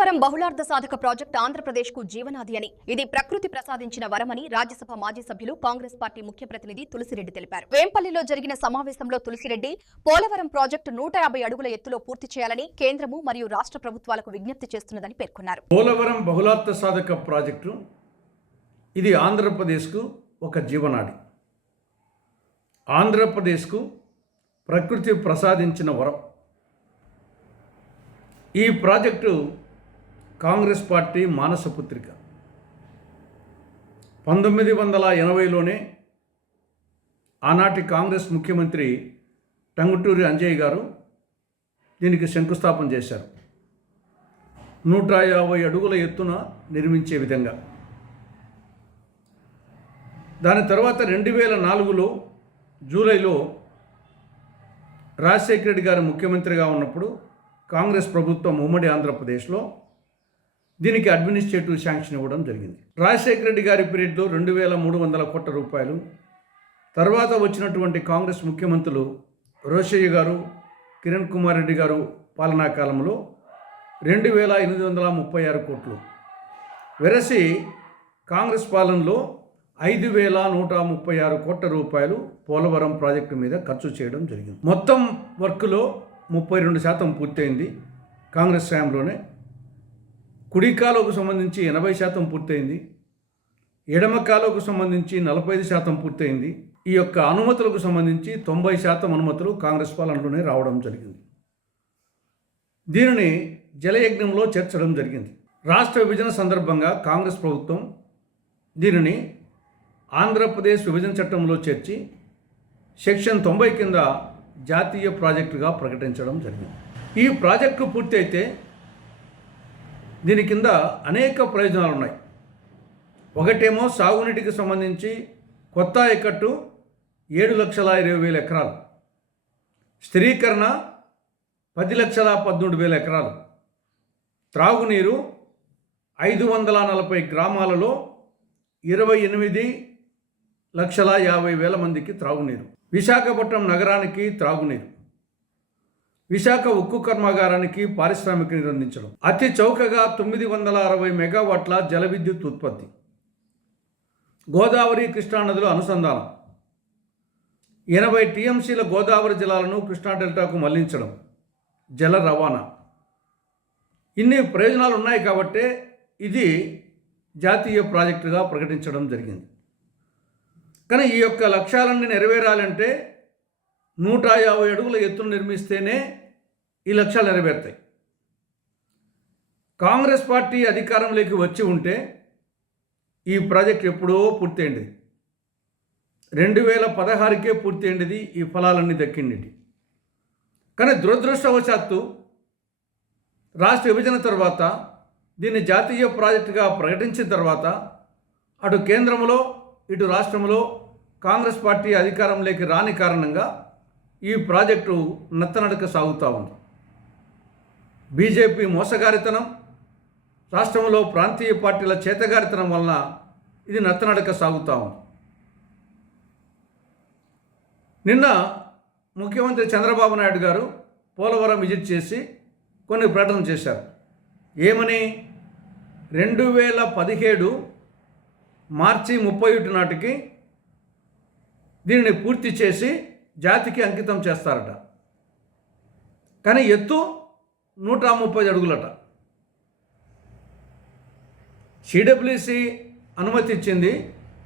పోలవరం బహుళార్థ సాధక ప్రాజెక్టు ఆంధ్రప్రదేశ్కు జీవనాది అని, ఇది ప్రకృతి ప్రసాదించిన వరమని రాజ్యసభ మాజీ సభ్యులు కాంగ్రెస్ పార్టీ ముఖ్య ప్రతినిధి తులసిరెడ్డి తెలిపారు. వేంపల్లిలో జరిగిన సమావేశంలో తులసిరెడ్డి పోలవరం ప్రాజెక్టు 150 అడుగుల ఎత్తులో పూర్తి చేయాలని కేంద్రము మరియు రాష్ట్ర ప్రభుత్వాలకు విజ్ఞప్తి చేస్తున్నదని పేర్కొన్నారు. పోలవరం బహుళార్థ సాధక ప్రాజెక్టు ఇది ఆంధ్రప్రదేశ్కు ఒక జీవనాడి. ఆంధ్రప్రదేశ్కు ప్రకృతి ప్రసాదించిన వరం. ఈ ప్రాజెక్టు కాంగ్రెస్ పార్టీ మానసపుత్రిక. 1980లోనే ఆనాటి కాంగ్రెస్ ముఖ్యమంత్రి టంగుటూరి అంజయ్య గారు దీనికి శంకుస్థాపన చేశారు. 150 అడుగుల ఎత్తున నిర్మించే విధంగా. దాని తర్వాత 2004లో జూలైలో రాజశేఖర రెడ్డి గారు ముఖ్యమంత్రిగా ఉన్నప్పుడు కాంగ్రెస్ ప్రభుత్వం ఉమ్మడి ఆంధ్రప్రదేశ్లో దీనికి అడ్మినిస్ట్రేటివ్ శాంక్షన్ ఇవ్వడం జరిగింది. రాజశేఖర రెడ్డి గారి పీరియడ్లో 2300 కోట్ల రూపాయలు, తర్వాత వచ్చినటువంటి కాంగ్రెస్ ముఖ్యమంత్రులు రోషయ్య గారు, కిరణ్ కుమార్ రెడ్డి గారు పాలనా కాలంలో 2836 కోట్లు. వెరసి కాంగ్రెస్ పాలనలో 5136 కోట్ల రూపాయలు పోలవరం ప్రాజెక్టు మీద ఖర్చు చేయడం జరిగింది. మొత్తం వర్క్లో 32% పూర్తయింది కాంగ్రెస్ హయాంలోనే. కుడి కాలువకు సంబంధించి 80% పూర్తయింది. ఎడమ కాలువకు సంబంధించి 45% పూర్తయింది. ఈ యొక్క అనుమతులకు సంబంధించి 90% అనుమతులు కాంగ్రెస్ పాలనలోనే రావడం జరిగింది. దీనిని జలయజ్ఞంలో చేర్చడం జరిగింది. రాష్ట్ర విభజన సందర్భంగా కాంగ్రెస్ ప్రభుత్వం దీనిని ఆంధ్రప్రదేశ్ విభజన చట్టంలో చేర్చి సెక్షన్ 90 కింద జాతీయ ప్రాజెక్టుగా ప్రకటించడం జరిగింది. ఈ ప్రాజెక్టు పూర్తి అయితే దీని కింద అనేక ప్రయోజనాలు ఉన్నాయి. ఒకటేమో సాగునీటికి సంబంధించి కొత్త ఆయకట్టు 7,20,000 ఎకరాలు, స్థిరీకరణ 10,13,000 ఎకరాలు, త్రాగునీరు 540 గ్రామాలలో 28,50,000 మందికి త్రాగునీరు, విశాఖపట్నం నగరానికి త్రాగునీరు, విశాఖ ఉక్కు కర్మాగారానికి పారిశ్రామిక నీరు అందించడం, అతి చౌకగా 960 మెగావాట్ల జల విద్యుత్ ఉత్పత్తి, గోదావరి కృష్ణా నదుల అనుసంధానం, 80 టీఎంసీల గోదావరి జలాలను కృష్ణా డెల్టాకు మళ్లించడం, జల రవాణా. ఇన్ని ప్రయోజనాలు ఉన్నాయి కాబట్టే ఇది జాతీయ ప్రాజెక్టుగా ప్రకటించడం జరిగింది. కానీ ఈ యొక్క లక్ష్యాలన్నీ నెరవేరాలంటే 150 అడుగుల ఎత్తును నిర్మిస్తేనే ఈ లక్ష్యాలు నెరవేరుతాయి. కాంగ్రెస్ పార్టీ అధికారంలోకి వచ్చి ఉంటే ఈ ప్రాజెక్ట్ ఎప్పుడో పూర్తయింది. 2016కే పూర్తయింది. ఈ ఫలాలన్నీ దక్కింది. కానీ దురదృష్టవశాత్తు రాష్ట్ర విభజన తర్వాత దీన్ని జాతీయ ప్రాజెక్టుగా ప్రకటించిన తర్వాత అటు కేంద్రంలో ఇటు రాష్ట్రంలో కాంగ్రెస్ పార్టీ అధికారంలోకి రాని కారణంగా ఈ ప్రాజెక్టు నత్తనడక సాగుతూ ఉంది. బీజేపీ మోసగారితనం, రాష్ట్రంలో ప్రాంతీయ పార్టీల చేతగారితనం వలన ఇది నత్తనడక సాగుతూ ఉంది. నిన్న ముఖ్యమంత్రి చంద్రబాబు నాయుడు గారు పోలవరం విజిట్ చేసి కొన్ని ప్రకటనలు చేశారు. ఏమని? 2017 మార్చి 31 నాటికి దీనిని పూర్తి చేసి జాతికి అంకితం చేస్తారట. కానీ ఎత్తు 130 అడుగులట. సిడబ్ల్యూసి అనుమతి ఇచ్చింది